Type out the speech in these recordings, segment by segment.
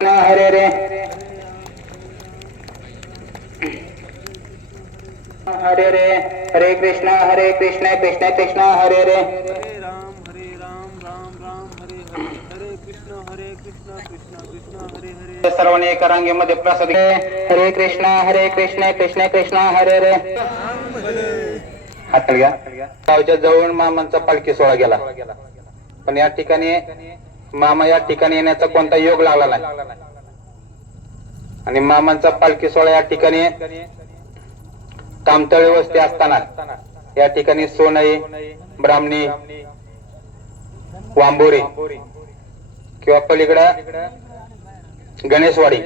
हरे रे हरे रे हरे कृष्ण हरे कृष्ण कृष्ण कृष्ण हरे रे हरे राम हरे राम राम राम हरे हरे. हरे कृष्ण हरे कृष्ण कृष्ण कृष्ण हरे हरे. सर्वांनी एका रांगेमध्ये प्रसाद. हरे कृष्ण हरे कृष्ण कृष्ण कृष्ण हरे रे हात घ्या. गावच्या जवळ मामांचा पालखी सोहळा गेला. पण या ठिकाणी मामा या ठिकाणी येण्याचा कोणता योग लागला नाही. आणि मामांचा पालखी सोहळा या ठिकाणी तामतळे वस्ती असताना या ठिकाणी सोनई ब्राह्मणी वांबोरी किंवा पलीकडं गणेशवाडी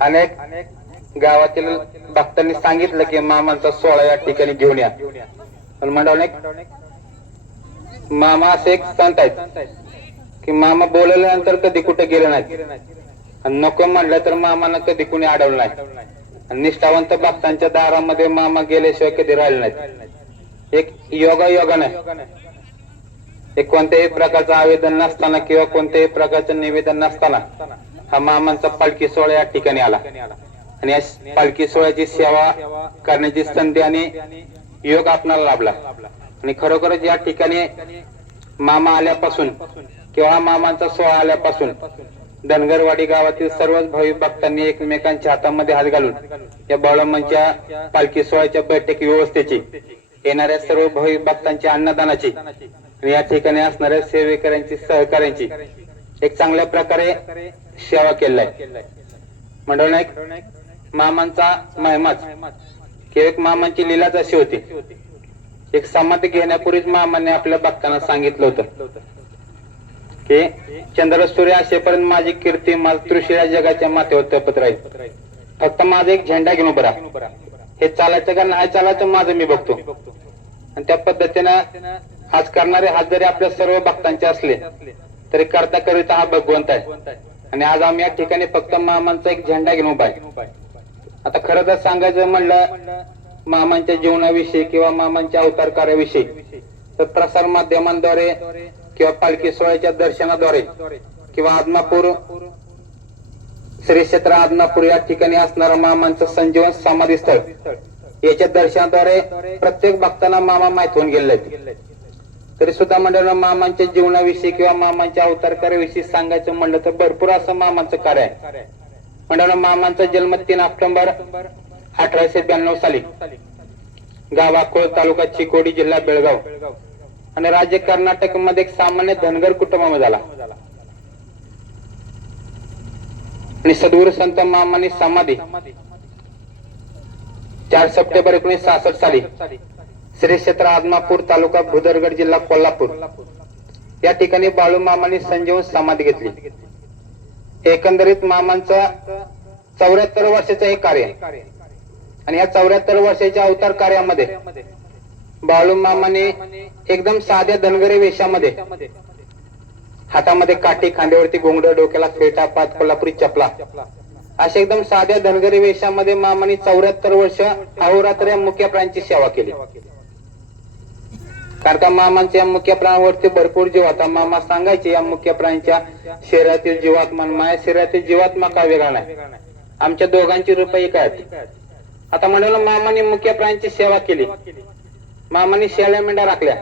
अनेक गावातील भक्तांनी सांगितलं की मामांचा सोहळा या ठिकाणी घेऊन या. पण मंडळी मामा असे एक संत आहेत. की मामा बोलल्यानंतर कधी कुठे गेले नाही नको म्हणलं तर मामानं कधी कुणी अडवलं नाही. आणि निष्ठावंत भक्तांच्या दारामध्ये मामा गेल्याशिवाय कधी राहिले नाहीत. एक योगा योगानं एक कोणत्याही प्रकारचं आवेदन नसताना किंवा कोणत्याही प्रकारचं निवेदन नसताना हा मामांचा पालखी सोहळा या ठिकाणी आला. आणि या पालखी सोहळ्याची सेवा करण्याची संधी आणि योग आपणाला लाभला. आणि खरोखरच या ठिकाणी मामा आल्यापासून किंवा मामांचा सोहळा आल्यापासून धनगरवाडी गावातील सर्वच भाविक भक्तांनी एकमेकांच्या हातामध्ये हात घालून या बाळमांच्या पालखी सोहळ्याच्या बैठक व्यवस्थेची येणाऱ्या सर्व भाविक भक्तांची अन्नदानाची आणि या ठिकाणी असणाऱ्या सेवेकऱ्यांची सहकाऱ्यांची एक चांगल्या प्रकारे सेवा केलेला आहे. मंडळ नाईक मामांचा महिमाच किंवा एक मामांची लीलाच अशी होती. एक समाधी घेण्यापूर्वीच मामाने आपल्या भक्तांना सांगितलं होतं. की चंद्र सूर्य असेपर्यंत माझी कीर्ती मातृशिरा जगाच्या माथ्यावर तपत राहील. फक्त माझा एक झेंडा घेऊन उभा हे चालायचं का नाही चालायचं माझं मी बघतो. आणि त्या पद्धतीनं आज करणारे हात जरी आपल्या सर्व भक्तांचे असले तरी करता करिता हा भगवंत आहे. आणि आज आम्ही या ठिकाणी फक्त मामांचा एक झेंडा घेऊन उभा आहे. आता खरं तर सांगायचं म्हणलं मामांच्या जीवनाविषयी किंवा मामांच्या अवतार कार्याविषयी तर प्रसार माध्यमांद्वारे किंवा पालखी सोहळ्याच्या दर्शनाद्वारे किंवा आदमापूर श्री क्षेत्र आदमापूर या ठिकाणी असणारा मामांचं संजीवन समाधी स्थळ याच्या दर्शनाद्वारे प्रत्येक भक्तांना मामा माहीत होऊन गेले तरी सुद्धा मंडळ मामांच्या जीवनाविषयी किंवा मामांच्या अवतार कार्याविषयी सांगायचं म्हणलं तर भरपूर असं मामांचं कार्य आहे. मंडळ मामांचा जन्म तीन ऑक्टोबर अठराशे ब्याण्णव साली गाव तालुका चिकोडी जिल्हा बेळगाव. आणि राज्य कर्नाटकमध्ये एक सामान्य धनगर कुटुंबामध्ये झाला. आणि सद्गुरु संत मामानी समाधी चार सप्टेंबर एकोणीशे सहासष्ट साली श्री क्षेत्र आदमापूर तालुका भुदरगड जिल्हा कोल्हापूर या ठिकाणी बाळू मामानी संजीवन समाधी घेतली. एकंदरीत मामांचा चौऱ्याहत्तर वर्षाचं हे कार्य. आणि या चौऱ्याहत्तर वर्षाच्या अवतार कार्यामध्ये बाळू मामाने एकदम साध्या धनगरी वेशामध्ये हातामध्ये काठी खांद्यावरती गोंगड डोक्याला फेटा पात कोल्हापुरी चपला. अशा एकदम साध्या धनगरी वेशामध्ये मामाने चौऱ्याहत्तर वर्ष अहोरात्र या मुख्य प्राण्यांची सेवा केली. कारण का मामांच्या या मुख्य प्राणावरती भरपूर जीव होता मामा सांगायचे या मुख्य प्राण्यांच्या शरीरातील जीवात्मा माझ्या शरीरातील जीवात्मा का वेगळा नाही? आमच्या दोघांची रुपये काय आता म्हणाला मामाने मुख्य प्राण्यांची सेवा केली. मामाने शेळ्या मेंढ्या राखल्या.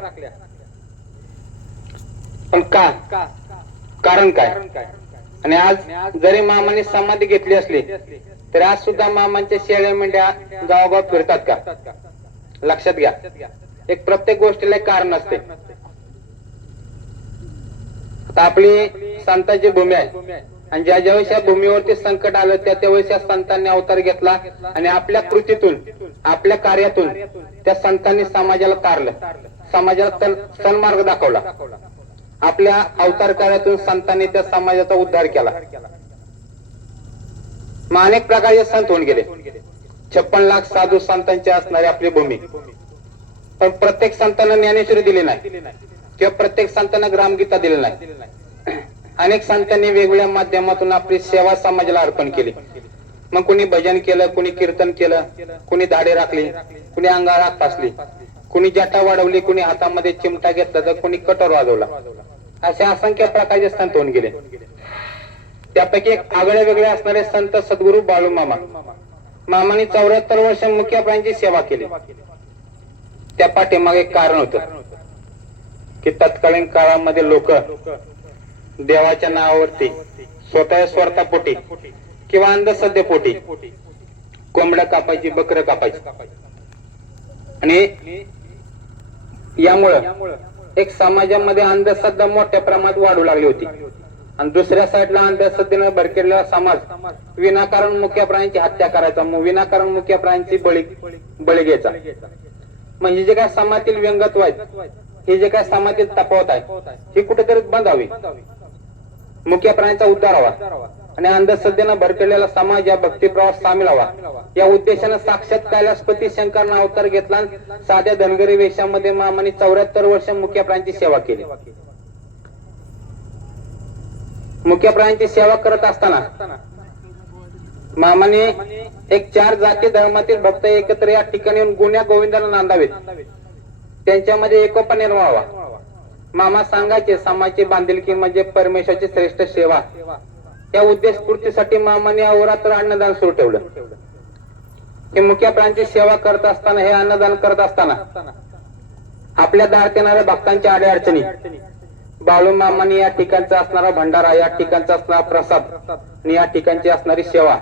पण का? कारण काय? आणि आज जरी मामाने समाधी घेतली असली तरी आज सुद्धा मामांच्या शेळ्या मेंढ्या गावोगाव फिरतात का? लक्षात घ्या. एक प्रत्येक गोष्टीला एक कारण असते. आता आपली संतांची भूमी आहे. आणि ज्या ज्यावेळेस या भूमीवरती संकट आलं त्या त्यावेळेस या संतांनी अवतार घेतला आणि आपल्या कृतीतून आपल्या कार्यातून त्या संतांनी समाजाला तारलं. समाजाला सन्मार्ग दाखवला. आपल्या अवतार कार्यातून संतांनी त्या समाजाचा उद्धार केला. मग अनेक प्रकारचे संत होऊन गेले. छप्पन लाख साधू संतांची असणारी आपली भूमी. पण प्रत्येक संतांना ज्ञानेश्वरी दिली नाही. किंवा प्रत्येक संतांना ग्रामगीता दिली नाही. अनेक संतांनी वेगवेगळ्या माध्यमातून आपली सेवा समाजाला अर्पण केली. मग कुणी भजन केलं कुणी कीर्तन केलं कुणी धाडे राखली कुणी अंगावर फासली कुणी जटा वाढवली कुणी हातामध्ये चिमटा घेतला तर कुणी कटोर वाजवला. असे असंख्य प्रकारचे संत होऊन गेले. त्यापैकी एक आगळे वेगळे असणारे संत सद्गुरू बाळू मामा. मामाने चौऱ्याहत्तर वर्ष मुख्य प्राण्यांची सेवा केली. त्या पाठीमागे एक कारण होत की तत्कालीन काळामध्ये लोक देवाच्या नावावरती स्वतः स्वार्थापोटी किंवा अंधश्रद्धेपोटी कोंबड्या कापायची बकर कापायची. आणि यामुळं एक समाजामध्ये अंधश्रद्धा मोठ्या प्रमाणात वाढू लागली होती. आणि दुसऱ्या साईडला अंधश्रद्धेनं भरकेलेला समाज विनाकारण मुख्य प्राण्यांची हत्या करायचा विनाकारण मुख्य प्राण्यांची बळी बळी घ्यायचा. म्हणजे जे काय समाजातील व्यंगत्व आहेत हे जे काय समाजातील तफावत आहे हे कुठेतरी बंद हवी मुख्य प्राण्यांचा उद्धार व्हावा. आणि अंधश्रद्धेनं भरकलेला समाज या भक्तीप्रवास सामील व्हावा. या उद्देशानं साक्षात कैलासपती शंकरनं अवतार घेतला साध्या धनगरी वेशामध्ये मामाने चौऱ्याहत्तर वर्ष मुख्य प्राण्यांची सेवा केली. मुख्य प्राण्यांची सेवा करत असताना मामाने एक चार जाती धर्मातील भक्त एकत्र या ठिकाणी येऊन गुन्ह्या गोविंदाला नांदावेत. त्यांच्यामध्ये एकोपा निर्माण व्हावा. मामा सांगायचे समाजची बांधिलकी म्हणजे परमेश्वराची श्रेष्ठ सेवा. त्या उद्देश पूर्तीसाठी मामाने अहोरात्र अन्नदान सुरू ठेवलं. हे मुख्य प्राण्यांची सेवा करत असताना हे अन्नदान करत असताना आपल्या दारात येणाऱ्या भक्तांच्या अडचणी बाळू मामाने या ठिकाणचा असणारा भंडारा या ठिकाणचा असणारा प्रसाद आणि या ठिकाणची असणारी सेवा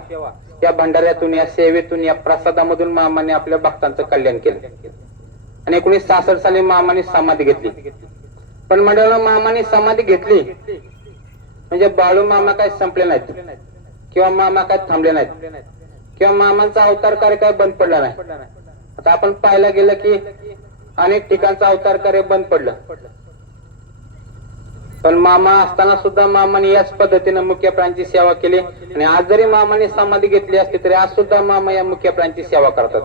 या भंडाऱ्यातून या सेवेतून या प्रसादामधून मामाने आपल्या भक्तांचं कल्याण केलं. आणि एकोणीस सासष्ट साली मामाने समाधी घेतली. पण मंडळाला मामाने समाधी घेतली. म्हणजे बाळू मामा काय संपले नाहीत. किंवा मामा काय थांबले नाहीत. किंवा मामांचा अवतार कार्य काय बंद पडला नाही. आता आपण पाहायला गेलं की अनेक ठिकाणचं अवतार कार्य बंद पडलं. पण मामा असताना सुद्धा मामाने याच पद्धतीनं मुख्य प्राण्यांची सेवा केली. आणि आज जरी मामाने समाधी घेतली असली तरी आज सुद्धा मामा या मुख्य प्राण्यांची सेवा करतात.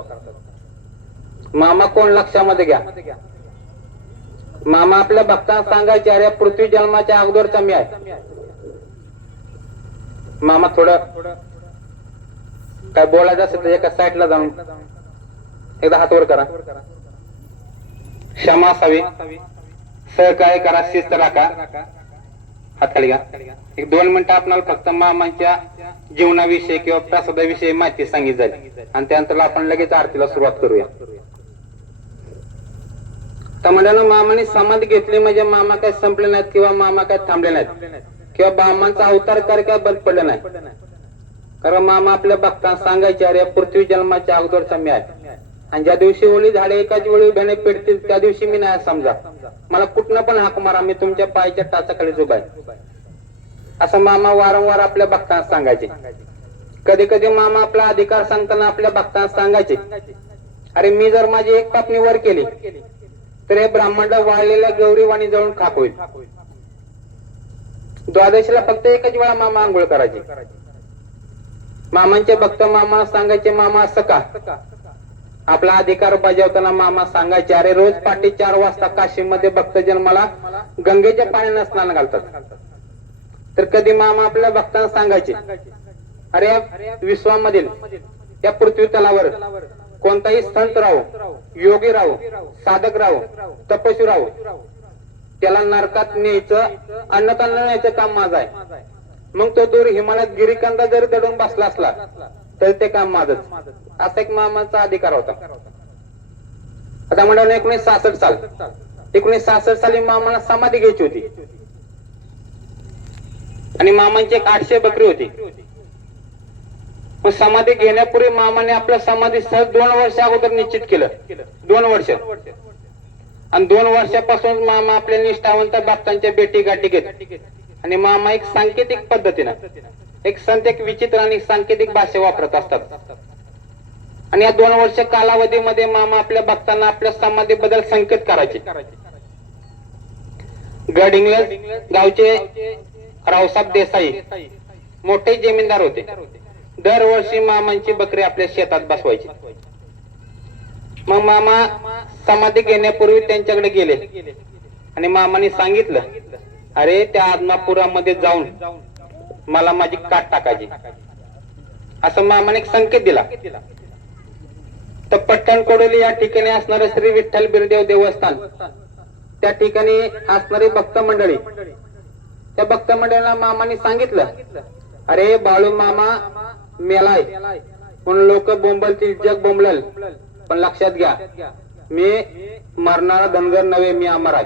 मामा कोण? लक्षामध्ये घ्या. मामा आपल्या भक्तांना सांगायचे अरे पृथ्वी जन्माच्या अगोदरचा मी आहे. मामा थोडं काय बोलायचं असेल तर एका साईडला जाऊन एकदा हात वर करा. क्षमा असावी. सहकार्य करा शिस्त राखा. हात खाली घ्या. एक दोन मिनिटं आपल्याला फक्त मामांच्या जीवनाविषयी किंवा प्रसादाविषयी माहिती सांगितली जाईल. आणि त्यानंतर आपण लगेच आरतीला सुरुवात करूया. तर म्हणल्यानं मामाने समाधी घेतली म्हणजे मामा काय संपले नाहीत किंवा मामा काय थांबले नाहीत? किंवा मामांचा अवतार कर काय बंद पडले नाही? कारण मामा आपल्या भक्तांना सांगायचे अरे पृथ्वी जन्माच्या अगोदरचा मी आहे. आणि ज्या दिवशी ओळी झाले एकाच वेळी उभ्याने पेटतील त्या दिवशी मी नाही समजा. मला कुठनं पण हाक मारा मी तुमच्या पायाच्या टाचाकडे उभा आहे. असं मामा वारंवार आपल्या भक्तांना सांगायचे. कधी कधी मामा आपला अधिकार सांगताना आपल्या भक्तांना सांगायचे अरे मी जर माझी एक पापणी वर केली तर हे ब्राह्मण वाळलेल्या गौरीवाणी जाऊन खाक होईल. द्वादशीला फक्त एकच वेळा मामा आंघोळ करायची. मामांचे भक्त मामा सांगायचे मामा सका आपला अधिकार बजावताना मामा सांगायचे अरे रोज पाठी चार वाजता काशीमध्ये भक्तजन मला गंगेच्या पाण्यानं स्नान घालतात. तर कधी मामा आपल्या भक्तांना सांगायचे अरे विश्वामधील या पृथ्वी तलावर कोणताही संत राहो योगी राहो साधक राहो तपस्वी राहो त्याला नरकात न्यायचं अन्नतांना न्यायचं काम माझं आहे. मग तो दूर हिमालयात गिरीकांदा जरी दडून बसला असला तर ते काम माझच. असा एक मामाचा अधिकार होता. आता म्हणून एकोणीस सहासष्ट साल. एकोणीस सहासष्ट साली मामाला समाधी घ्यायची होती. आणि मामांची एक आठशे बकरी होती. मग समाधी घेण्यापूर्वी मामाने आपल्या समाधी सहज दोन वर्ष अगोदर निश्चित केलं. दोन वर्ष. आणि दोन वर्षापासून मामा आपल्या निष्ठावंत भक्तांच्या भेटी गाठी घेत. आणि मामा एक सांकेतिक पद्धतीनं एक संत एक विचित्र आणि सांकेतिक भाषा वापरत असतात. आणि या दोन वर्ष कालावधीमध्ये मामा आपल्या भक्तांना आपल्या समाधी बद्दल संकेत करायचे. गडिंग्लज गावचे रावसाहेब देसाई मोठे जमीनदार होते. दरवर्षी मामांची बकरी आपल्या शेतात बसवायची. मग मामा समाधी घेण्यापूर्वी त्यांच्याकडे गेले. आणि मामाने सांगितलं अरे त्या आदमापुरामध्ये जाऊन मला माझी काट टाकायची. असं मामाने एक संकेत दिला. तर पट्टण कोडोली या ठिकाणी असणारे श्री विठ्ठल बिरदेव देवस्थान त्या ठिकाणी असणारी भक्त मंडळी. त्या भक्त मंडळीला मामाने सांगितलं अरे बाळू मामा मेलाय. पण लोक बोंबलतील जग बोंबलल. पण लक्षात घ्या मी मरणारा धनगर नव्हे मी अमर आहे.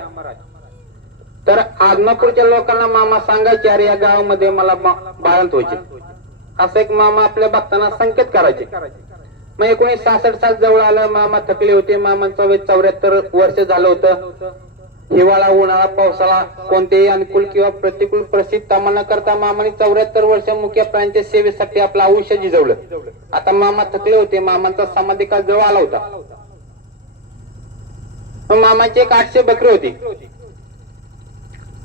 तर आदमापूरच्या लोकांना मामा सांगायचे अरे या गावामध्ये मला बाळंत व्हायचे. असं एक मामा आपल्या भक्तांना संकेत करायचे. मग एकोणीस सहासष्ट साल जवळ आलं मामा थकले होते. मामांचं वय चौऱ्याहत्तर वर्ष झालं होतं. हिवाळा उन्हाळा पावसाळा कोणतेही अनुकूल किंवा प्रतिकूल परिस्थिती तमा न करता मामाने चौऱ्याहत्तर वर्ष मुख्य प्राण्यांच्या सेवेसाठी आपलं आयुष्य झिजवलं आता मामा थकले होते. मामांचा समाधी काळ जवळ आला होता. मामाची एक आठशे बकरी होती.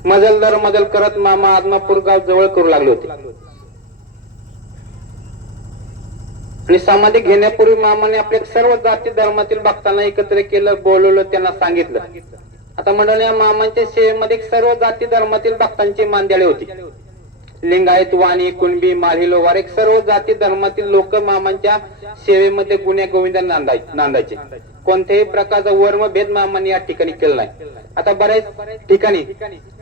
मजल दर मजल करत मामा आदमापूर गाव जवळ करू लागले होते. आणि समाधी घेण्यापूर्वी मामाने आपल्या सर्व जाती धर्मातील भक्तांना एकत्र केलं बोलवलं त्यांना सांगितलं. आता मंडळी या मामांच्या सेवेमध्ये सर्व जाती धर्मातील भक्तांची मांद्याळे होती. लिंगायत वाणी कुणबी माळी लोवार एक सर्व जाती धर्मातील लोक मामांच्या सेवेमध्ये गुन्हे गोविंद नांदाय नांदायचे. कोणत्याही प्रकारचा वर्मभेद मामाने या ठिकाणी केला नाही. आता बऱ्याच ठिकाणी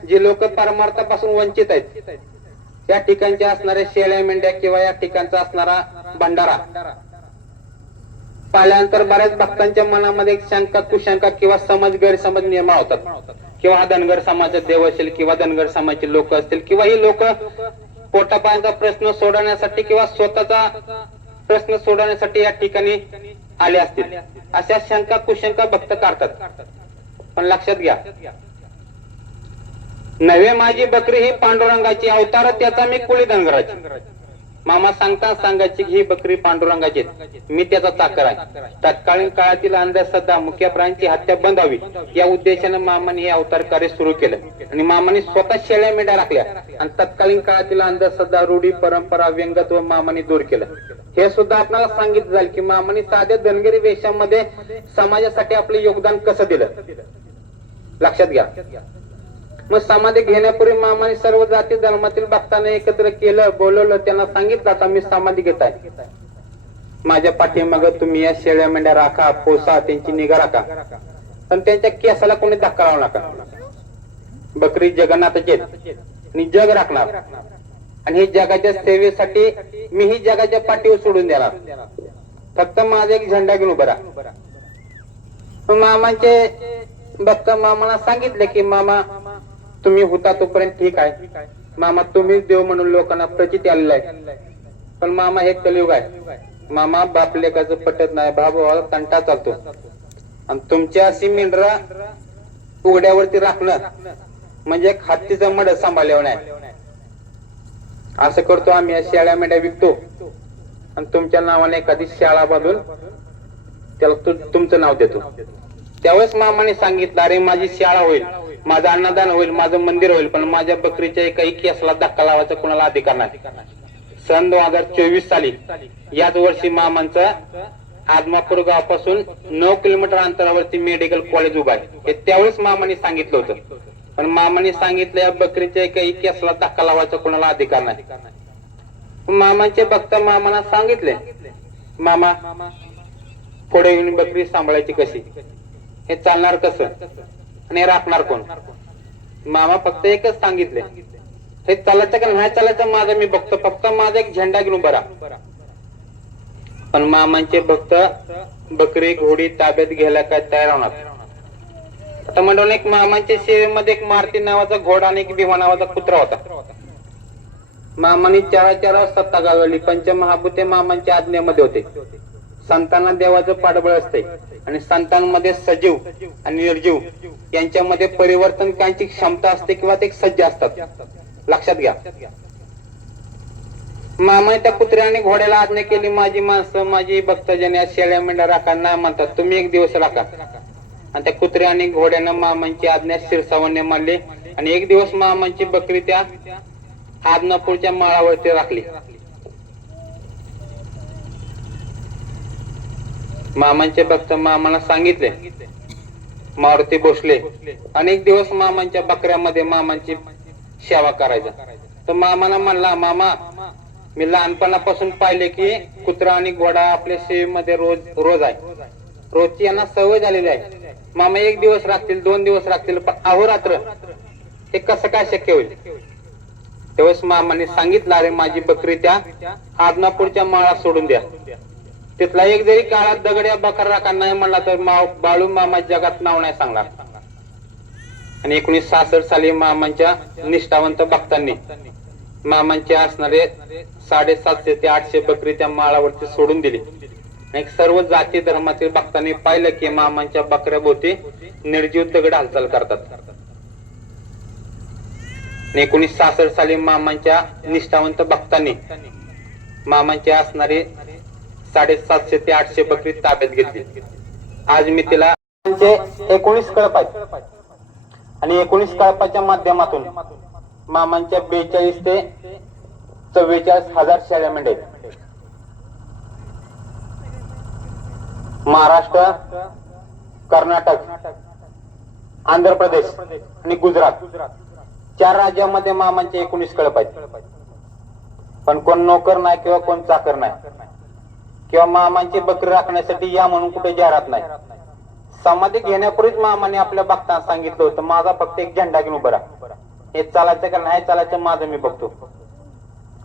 जे लोक परमार्थापासून वंचित आहेत या ठिकाणच्या असणाऱ्या शेळ्या मेंढ्या किंवा या ठिकाणचा असणारा भंडारा पाल्यानंतर बऱ्याच भक्तांच्या मनामध्ये एक शंका कुशंका किंवा समज गैरसमज निर्माण होतात. किंवा हा धनगर समाजाचा देव असेल किंवा धनगर समाजाचे लोक असतील किंवा ही लोक पोटापाण्याचा प्रश्न सोडवण्यासाठी किंवा स्वतःचा प्रश्न सोडवण्यासाठी या ठिकाणी आले असतील. अशा शंका कुशंका भक्त काढतात. पण लक्षात घ्या. नवे माझी बकरी ही पांडुरंगाची अवतार त्याचा मी कुळी धनगराची. मामा सांगता सांगायची की ही बकरी पांडुरंगाची मी त्याचा चाकर आहे. तत्कालीन काळातील अंधश्रद्धा मुख्य प्राण्यांची हत्या बंदावी या उद्देशाने मामाने हे अवतार कार्य सुरू केलं. आणि मामाने स्वतः शेळ्या मेंढ्या राखल्या. आणि तत्कालीन काळातील अंधश्रद्धा रूढी परंपरा व्यंगत्व मामाने दूर केलं. हे सुद्धा आपल्याला सांगितलं जाईल की मामाने साध्या धनगिरी वेशामध्ये समाजासाठी आपले योगदान कसं दिलं? लक्षात घ्या. मग समाधी घेण्यापूर्वी मामाने सर्व जाती धर्मातील भक्तांना एकत्र केलं बोलवलं त्यांना सांगितलं आता मी समाधी घेत आहे. माझ्या पाठीमाग तुम्ही या शेळ्या मेंढ्या राखा पोसा त्यांची निगा राखा. पण त्यांच्या केसाला कोणी धक्का लावू नका. बकरी जगन्नाथाची आणि जग राखणार. आणि हे जगाच्या सेवेसाठी मी ही जगाच्या पाठीवर सोडून देणार. फक्त माझा एक झेंडा घेऊन उभा राहा. मग मामाचे भक्त मामाला सांगितले की मामा तुम्ही होता तोपर्यंत ठीक आहे. मामा तुम्हीच देव म्हणून लोकांना प्रचित आलेला आहे पण मामा हे कलियुग आहे. मामा बाप लेखाचं पटत नाही. भावाला कंटा चालतो. आणि तुमच्या अशी मेंढरा उघड्यावरती राखणं म्हणजे एक हत्तीचं मड सांभाळल्यावर नाही. असं करतो आम्ही. या शेळ्या मेंढ्या विकतो. आणि तुमच्या नावाने एखादी शाळा बांधून त्याला तुमचं नाव देतो. त्यावेळेस मामाने सांगितलं अरे माझी शाळा होईल. माझं अन्नदान होईल माझं मंदिर होईल पण माझ्या बकरीच्या एकाही केसला धक्का लावायचा कोणाला अधिकार नाही. सन दोन हजार चोवीस साली याच वर्षी मामांचा आदमापूर गावापासून नऊ किलोमीटर अंतरावरती मेडिकल कॉलेज उभा आहे. हे त्यावेळेस मामाने सांगितलं होतं. पण मामाने सांगितलं या बकरीच्या एकाही केसला धक्का लावायचा कोणाला अधिकार नाही. मामांचे भक्त मामाना सांगितले मामा पुढे येऊन बकरी सांभाळायची कशी? हे चालणार कसं? आणि राखणार कोण? मामा फक्त एकच सांगितले. हे चालायचं का नाही चालायचं माझं मी बघतो. फक्त माझा एक झेंडा घेऊन बरा. पण मामांचे भक्त बकरी घोडी ताब्यात घ्यायला काय तयार होणार? आता म्हणून एक मामांच्या सेवेमध्ये एक मारती नावाचा घोडा आणि एक भीमा नावाचा कुत्रा होता. मामाने चारा चारा सत्ता गाजवली पंचमहाभूते मामांच्या आज्ञेमध्ये होते. संतांना देवाचं पाठबळ असते आणि संतांमध्ये सजीव आणि निर्जीव यांच्यामध्ये परिवर्तन करण्याची क्षमता असते किंवा ते सज्ज असतात. लक्षात घ्या. मामाने त्या कुत्र्याने घोड्याला आज्ञा केली माझी माणसं माझी भक्तजन या शेळ्या मेंढ्या राखा ना म्हणतात. तुम्ही एक दिवस राखा. आणि त्या कुत्र्याने घोड्यानं मामांची आज्ञा शिरसावण्य मानली आणि एक दिवस मामांची बकरी त्या आदनापूरच्या माळावरती राखली. मामांचे भक्त मामाला सांगितले. मारुती भोसले. अनेक दिवस मामांच्या बकऱ्यामध्ये मामांची सेवा करायचा. तर मामाला म्हणला मामा मी लहानपणापासून पाहिले की कुत्रा आणि घोडा आपल्या सेवेमध्ये रोज रोज आहे. रोजची यांना सवय झालेली आहे. मामा एक दिवस राखतील दोन दिवस राखतील पण अहोरात्र हे कसं काय शक्य होईल? तेव्हा मामाने सांगितलं अरे माझी बकरी त्या आदनापूरच्या माळा सोडून द्या. तिथला एक जरी काळात दगड्या बकर राखा नाही म्हणला तर माव बाळू मामा जगात नाव नाही सांगणार. आणि एकोणीस सहासष्ट साली मामांच्या निष्ठावंत भक्तांनी मामांचे असणारे साडेसातशे ते आठशे बकरी त्या माळावरती सोडून दिली. आणि सर्व जाती धर्मातील भक्तांनी पाहिलं की मामांच्या बकऱ्या भोवती निर्जीव दगड हालचाल करतात. एकोणीस सहासष्ट साली मामांच्या निष्ठावंत भक्तांनी मामांचे असणारे साडेसातशे ते आठशे बकरी ताब्यात घेतली. आज मी तिला एकोणीस कळप आहेत. आणि एकोणीस कळपाच्या माध्यमातून मामांच्या बेचाळीस ते चव्वेचाळीस हजार शेळ्या मेंढ्या महाराष्ट्र कर्नाटक आंध्र प्रदेश आणि गुजरात. चार राज्यामध्ये मामांचे एकोणीस कळप आहेत. पण कोण नोकर नाही किंवा कोण चाकर नाही. किंवा मामांची बकरी राखण्यासाठी या म्हणून कुठे जाहिरात नाही. समाधी घेण्यापूर्वीच मामाने आपल्या भक्तांना सांगितलं होतं माझा फक्त एक झेंडा घेऊन उभा राहा. हे चालायचं का नाही चालायचं माझं मी बघतो.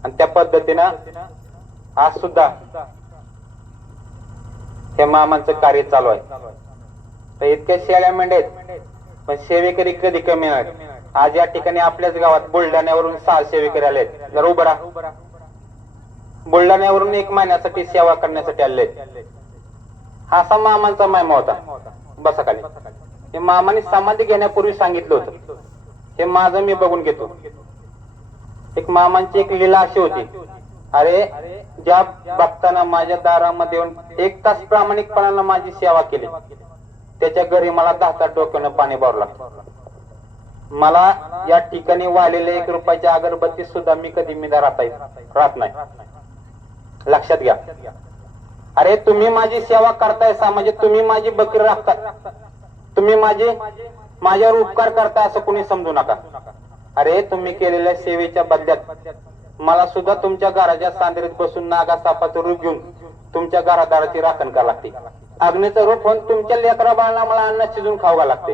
आणि त्या पद्धतीनं आज सुद्धा हे मामांचं कार्य चालू आहे. तर इतक्या शेळ्या मेंढ्या आहेत पण सेवेकरी कधी कमी नाही आज या ठिकाणी आपल्याच गावात बुलढाण्यावरून सहा सेवेकरी आले आहेत जर उभं राहा. बुलढाण्यावरून एक महिन्यासाठी सेवा करण्यासाठी आले हा असा मामांचा मायमा होता. बसा खाली. हे मामाने समाधी घेण्यापूर्वी सांगितलं होतं. हे माझं मी बघून घेतो. एक मामांची एक लीला अशी होती. अरे ज्या भक्तांना माझ्या दारामध्ये येऊन एक तास प्रामाणिकपणानं माझी सेवा केली त्याच्या घरी मला दहा तास डोक्यानं पाणी भरू लागतं मला या ठिकाणी वाहिलेल्या एक रुपयाची अगरबत्ती सुद्धा मी कधी मी राहता राहत नाही. लक्षात घ्या. अरे तुम्ही माझी सेवा करताय सा म्हणजे तुम्ही माझी बकरी राखताय तुम्ही माझी माझ्यावर उपकार करताय असं कोणी समजू नका. अरे तुम्ही केलेल्या सेवेच्या बदल्यात मला सुद्धा तुमच्या घराच्या सांदरीत बसून नागा सापाचं रूप घेऊन तुमच्या घरादाराची राखण करावी लागते. अग्नीचं रूप होऊन तुमच्या लेकरा बाळाला मला अन्न शिजून खावा लागते.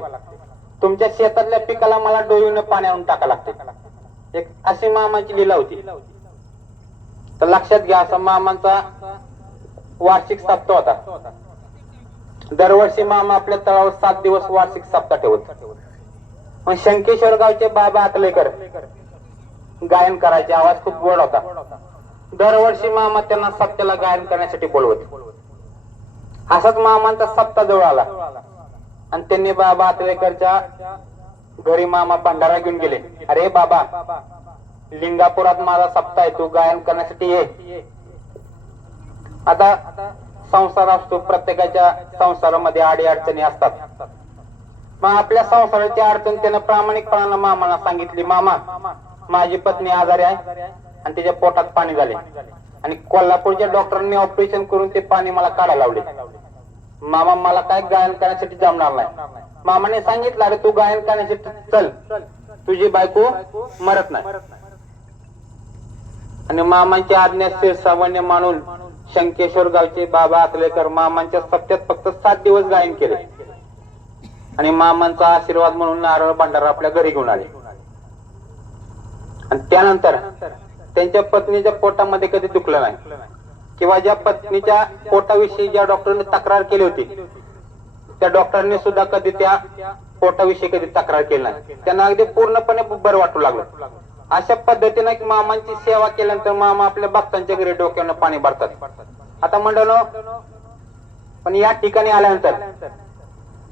तुमच्या शेतातल्या पिकाला मला डोळीने पाण्यावरून टाका लागते. एक अशी मामाची लीला होती. तर लक्षात घ्या असं मामांचा वार्षिक सप्ताह होता. दरवर्षी मामा आपल्या तळावर सात दिवस वार्षिक सप्ताह ठेवत. मग शंकेश्वर गावचे बाबा आकलेकर गायन करायचे आवाज खूप गोड होता. दरवर्षी मामा त्यांना सप्त्याला गायन करण्यासाठी बोलवत. असाच मामांचा सप्ताह जवळ आला. आणि त्यांनी बाबा आतलेकरच्या घरी मामा भंडारा घेऊन गेले. अरे बाबा लिंगापुरात माझा सप्ताह आहे तू गायन करण्यासाठी ये. आता संसार असतो प्रत्येकाच्या संसारामध्ये आडी अडचणी असतात. मग आपल्या संसाराची अडचण त्यानं प्रामाणिकपणानं मामाला सांगितली मामा माझी पत्नी आजारी आहे आणि तिच्या पोटात पाणी झाले आणि कोल्हापूरच्या डॉक्टरांनी ऑपरेशन करून ते पाणी मला काढायला लावले. मामा मला काय गायन करण्यासाठी जमणार नाही. मामाने सांगितलं अरे तू गायन करण्यासाठी चल. तुझी बायको मरत नाही. आणि मामांची आज्ञा शिरसामान्य मानून शंकेश्वर गावचे बाबा आतलेकर मामांच्या सत्यात फक्त सात दिवस गायन केले. आणि मामांचा आशीर्वाद म्हणून नारळ भांडार आपल्या घरी घेऊन आले. आणि त्यानंतर त्यांच्या पत्नीच्या पोटामध्ये कधी दुखलं नाही. किंवा ज्या पत्नीच्या पोटाविषयी ज्या डॉक्टरने तक्रार केली होती त्या डॉक्टरांनी सुद्धा कधी त्या पोटाविषयी कधी तक्रार केली नाही. त्यांना अगदी पूर्णपणे बरं वाटू लागलं. अशा पद्धतीने की मामांची सेवा केल्यानंतर मामा आपल्या भक्तांच्या घरी डोक्यानं पाणी भरतात. आता मंडळ पण या ठिकाणी आल्यानंतर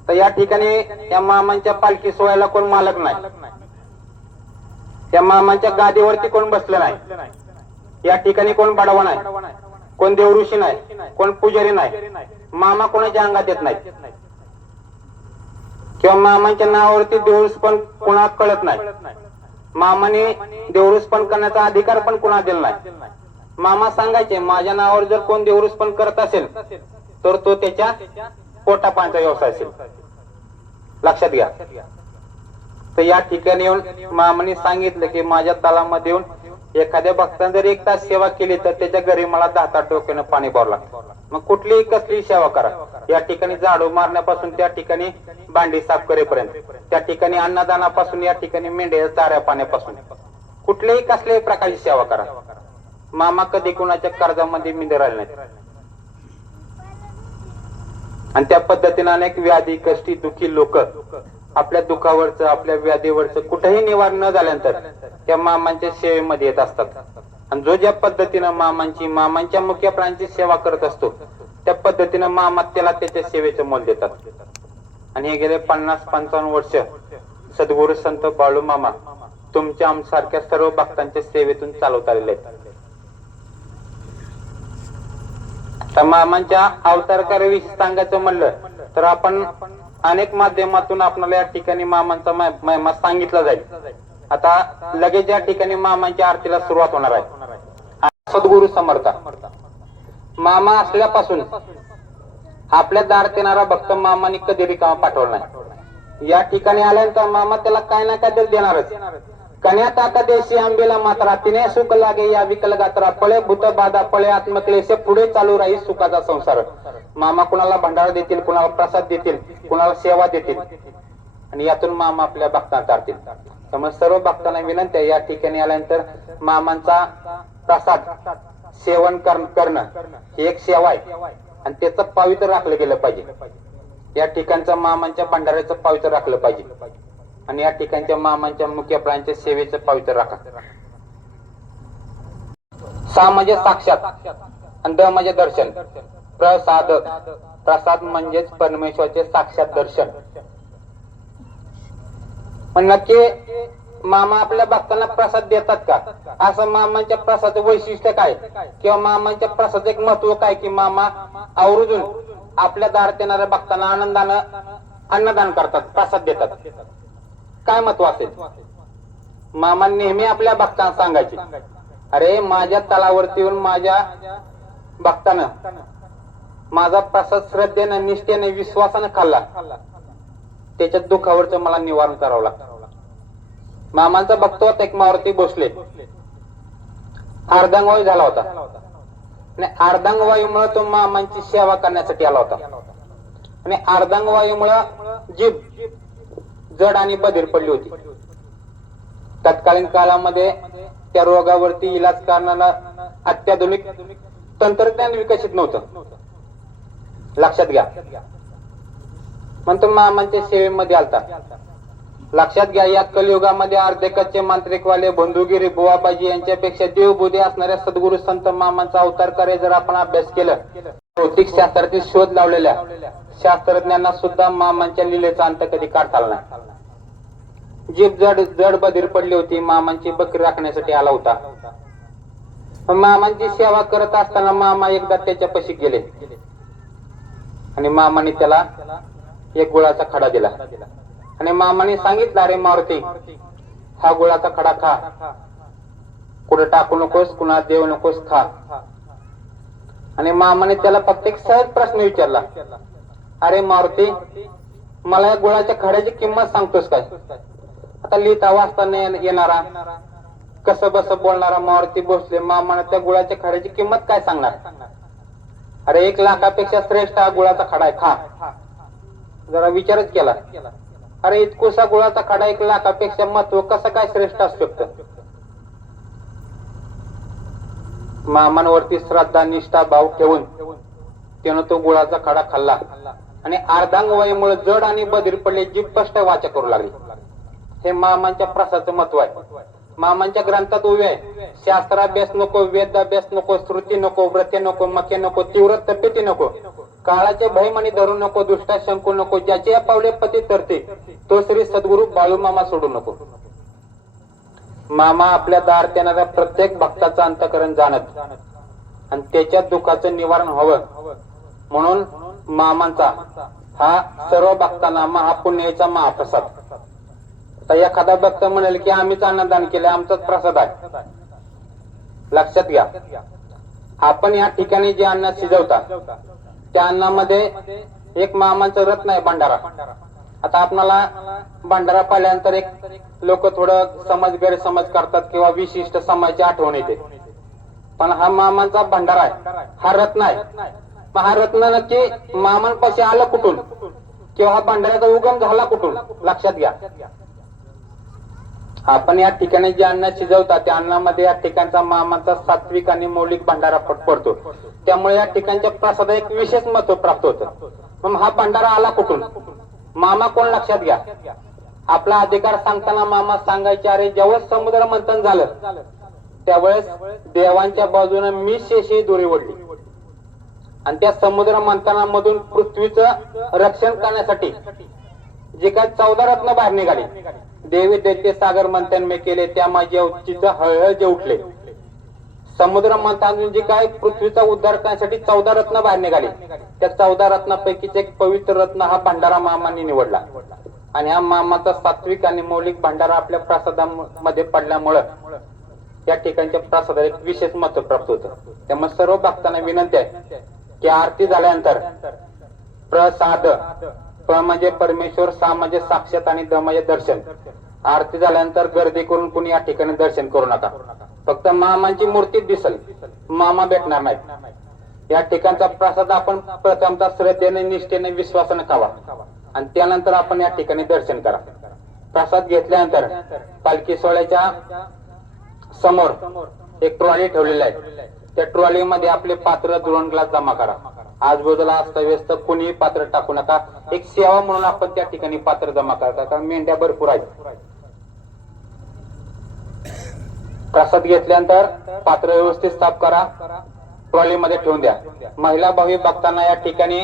तर या ठिकाणी या मामांच्या पालखी सोहळ्याला कोण मालक नाही. त्या मामांच्या गादीवरती कोण बसलं नाही. या ठिकाणी कोण बडवा नाही. कोण देवऋषी नाही. कोण पुजारी नाही. मामा कोणाच्या अंगात येत नाही. किंवा मामांच्या नावावरती देऊळस पण कोणा कळत नाही. मामाने देवरुस पण करण्याचा अधिकार पण कुणा दिला नाही. मामा सांगायचे माझ्या नावावर जर कोण देवरुस पण करत असेल तर तो त्याच्या पोटापानचा व्यवसाय असेल. लक्षात घ्या. तर या ठिकाणी येऊन मामाने सांगितलं की माझ्या तलामध्ये येऊन एखाद्या भक्ताने जर एक तास सेवा केली तर त्याच्या घरी मला दहा तास डोक्यानं पाणी भरावं लागतं. मग कुठलीही कसली सेवा करा. या ठिकाणी झाडू मारण्यापासून त्या ठिकाणी भांडी साफ करेपर्यंत त्या ठिकाणी अन्नदानापासून या ठिकाणी मेंढ्या चाऱ्या पाण्यापासून. कुठल्याही कसल्याही प्रकारची सेवा करा. मामा कधी कुणाच्या कर्जामध्ये मी राहिले नाही आणि त्या पद्धतीने अनेक व्याधी कष्टी दुखी लोक आपल्या दुखावरच आपल्या व्याधीवरच कुठेही निवारण न झाल्यानंतर त्या मामांच्या सेवेमध्ये येत असतात. आणि जो ज्या पद्धतीनं मामांची मामांच्या मुख्य प्राण्यांची सेवा करत असतो त्या पद्धतीनं मामा त्याला त्याच्या सेवेचं मोल देतात. आणि हे गेले पन्नास पंचावन्न वर्ष. सद्गुरु संत बाळू मामा तुमच्या आमसारख्या सर्व भक्तांच्या सेवेतून चालवत आलेले आहेत. तर मामांच्या अवतार कार्याविषयी सांगायचं म्हणलं तर आपण अनेक माध्यमातून आपल्याला या ठिकाणी मामांचा महिमा सांगितला जाईल. आता लगेच या ठिकाणी मामांच्या आरतीला सुरुवात होणार आहे. सद्गुरु समर्थ. मामा असल्यापासून आपल्या दारात येणारा भक्त मामाने कधी रिकामा पाठवला नाही. या ठिकाणी आल्यानंतर मामा त्याला काय ना काय तरी देणारच. कन्या आता देशी आंबेला मात्रा तिने सुख लागे या विकल गात्रा पळे भूत बाधा पळे आत्मक्लेश पुढे चालू राहील सुखाचा संसार. मामा कुणाला भंडारा देतील कुणाला प्रसाद देतील कुणाला सेवा देतील? आणि यातून मामा आपल्या भक्तांना तारतील त्यामुळे सर्व भक्तांना विनंती आहे या ठिकाणी आल्यानंतर मामांचा प्रसाद सेवन करणं ही एक सेवा आहे. आणि त्याचं पवित्र राखलं गेलं पाहिजे. या ठिकाणचं मामांच्या भंडाऱ्याचं पवित्र राखलं पाहिजे. आणि या ठिकाणच्या मामांच्या मुख्य प्राण्यांच्या सेवेचं पवित्र राखा. सा म्हणजे साक्षात आणि द म्हणजे दर्शन. प्रसाद. प्रसाद म्हणजेच परमेश्वराचे साक्षात दर्शन. पण नक्की मामा आपल्या भक्तांना प्रसाद देतात का? असं मामांच्या प्रसादाचं वैशिष्ट्य काय? किंवा मामांच्या प्रसादाचं एक महत्त्व काय की मामा आवर्जून आपल्या दारात येणाऱ्या भक्तांना आनंदानं अन्नदान करतात प्रसाद देतात? काय महत्त्व असेल? मामा नेहमी आपल्या भक्तांना सांगायचे अरे माझ्या तलावरती येऊन माझ्या भक्तानं माझा प्रसाद श्रद्धेनं निष्ठेने विश्वासानं खाल्ला. त्याच्या दुखावरच मला निवारण करावं लागतं. मामांचा भक्त एक मारुती भोसले. अर्धांगवायू झाला होता. आणि अर्धांगवायूमुळे तो मामांची सेवा करण्यासाठी आला होता. आणि अर्धांगवायूमुळे जीभ जड आणि बधीर पडली होती. तत्कालीन काळामध्ये त्या रोगावरती इलाज करणारा अत्याधुनिक तंत्रज्ञान विकसित नव्हतं. लक्षात घ्या. म्हणतो मामांच्या सेवेमध्ये आलता. लक्षात घ्या या कलियुगामध्ये अर्धेकच्चे मांत्रिकवाले बंधुगिरी बुवाबाजी यांच्यापेक्षा देवबुधी असणाऱ्या सद्गुरु संत मामांचा अवतार करे जर आपण अभ्यास केलं. भौतिक शास्त्रातील शोध लावलेल्या शास्त्रज्ञांना सुद्धा मामांच्या लिलेचा अंत कधी काढता आला नाही. जीभ जड जड बधीर पडली होती मामांची बकरी राखण्यासाठी आला होता. मामांची सेवा करत असताना मामा एकदा त्याच्या पशी गेले. आणि मामाने त्याला एक गुळाचा खडा दिला. आणि मामाने सांगितलं अरे मारुती हा गुळाचा खडा खा. कुठे टाकू नकोस कुणा देऊ नकोस खा. आणि मामाने त्याला फक्त एक सहज प्रश्न विचारला अरे मारुती मला या गुळाच्या खड्याची किंमत सांगतोस काय? आता लिहिता वाचता येणारा. कस बस बोलणारा मारुती भोसले मामाने त्या गुळाच्या खड्याची किंमत काय सांगणार? अरे एक लाखापेक्षा श्रेष्ठ हा गुळाचा खडा आहे खा. जरा विचारच केला. अरे इतकोसा गुळाचा खडा एक लाखापेक्षा महत्त्व कसं काय श्रेष्ठ असू शकतं? मामांवरती श्रद्धा निष्ठा भाव ठेवून त्यानं तो गुळाचा खडा खाल्ला. आणि अर्धांगवाईमुळे जड आणि बधीर पडले जी स्पष्ट वाचा करू लागली. हे मामांच्या प्रसाचं महत्त्व आहे. मामांच्या ग्रंथात उभे आहे. शास्त्राभ्यास नको वेदाभ्यास नको श्रुती नको व्रते नको मके नको तीव्र तब्येती नको. काळाचे भयमणी धरू नको दुष्टा शंकू नको ज्याचे या पावले पती तरते तो श्री सद्गुरु बाळू मामा सोडू नको. मामा आपल्या दार देणाऱ्या प्रत्येक भक्ताचं अंतकरण जाणत आणि त्याच्या दुःखाचं निवारण हवं. म्हणून मामांचा हा सर्व भक्तांना महापुण्याचा महाप्रसाद. तर एखादा भक्त म्हणेल की आम्हीच अन्नदान केलं आमचाच प्रसाद आहे. लक्षात घ्या. आपण या ठिकाणी जे अन्न शिजवता त्या अन्नामध्ये एक मामांचं रत्न आहे भंडारा. आता आपणाला भंडारा पाहिल्यानंतर एक लोक थोडं समज गैरसमज करतात किंवा विशिष्ट समाजाची आठवण येते. पण हा मामांचा भंडारा आहे. हा रत्न आहे. मग हा रत्न नक्की मामांपाशी आलं कुठून? किंवा हा भंडाऱ्याचा उगम झाला कुठून? लक्षात घ्या. आपण या ठिकाणी जे अन्न शिजवतात त्या अन्नामध्ये या ठिकाणचा मामाचा सात्विक आणि मौलिक भंडारा पडतो. त्यामुळे या ठिकाणच्या प्रसादा एक विशेष महत्त्व प्राप्त होतं. मग हा भंडारा आला कुठून? मामा कोण लक्षात घ्या. आपला अधिकार सांगताना मामा सांगायचे अरे जेव्हा समुद्र मंथन झालं त्यावेळेस देवांच्या बाजूने मी शेषी दोरी ओढली. आणि त्या समुद्र मंथनामधून पृथ्वीचं रक्षण करण्यासाठी जे काय चौदा रत्न बाहेर निघाली. देवी दैत्य सागर मंथन केले त्या माझ्या उच्चीचं हळहळ जे उठले. समुद्र मंथनातून जे काय पृथ्वीचा उद्धार करण्यासाठी चौदा रत्न बाहेर निघाली. त्या चौदा रत्नापैकीच एक पवित्र रत्न हा भंडारा मामाने निवडला. आणि हा मामाचा सात्विक आणि मौलिक भंडारा आपल्या प्रसादामध्ये पडल्यामुळं या ठिकाणच्या प्रसादाला एक विशेष महत्त्व प्राप्त होतं. त्यामुळे सर्व भक्तांना विनंती आहे की आरती झाल्यानंतर प्रसाद म्हणजे परमेश्वर सा म्हणजे साक्षात आणि द म्हणजे दर्शन. आरती झाल्यानंतर गर्दी करून कुणी या ठिकाणी दर्शन करू नका. फक्त मामांची मूर्ती दिसल. मामा भेटणार नाहीत. या ठिकाणचा प्रसाद आपण प्रथमतः श्रद्धेने निष्ठेने विश्वासाने खावा. आणि त्यानंतर आपण या ठिकाणी दर्शन करा. प्रसाद घेतल्यानंतर पालखी सोहळ्याच्या समोर एक ट्रॉली ठेवलेली आहे. त्या ट्रॉली मध्ये आपले पात्र दोन ग्लास जमा करा. आजूबाजूला अस्ताव्यस्त कुणीही पात्र टाकू नका. एक सेवा म्हणून आपण त्या ठिकाणी पात्र जमा करता कारण मेंढ्या भरपूर आहेत. प्रसाद घेतल्यानंतर पात्र व्यवस्थित साफ करा. ट्रॉलीमध्ये ठेवून द्या. महिला भावी बघताना या ठिकाणी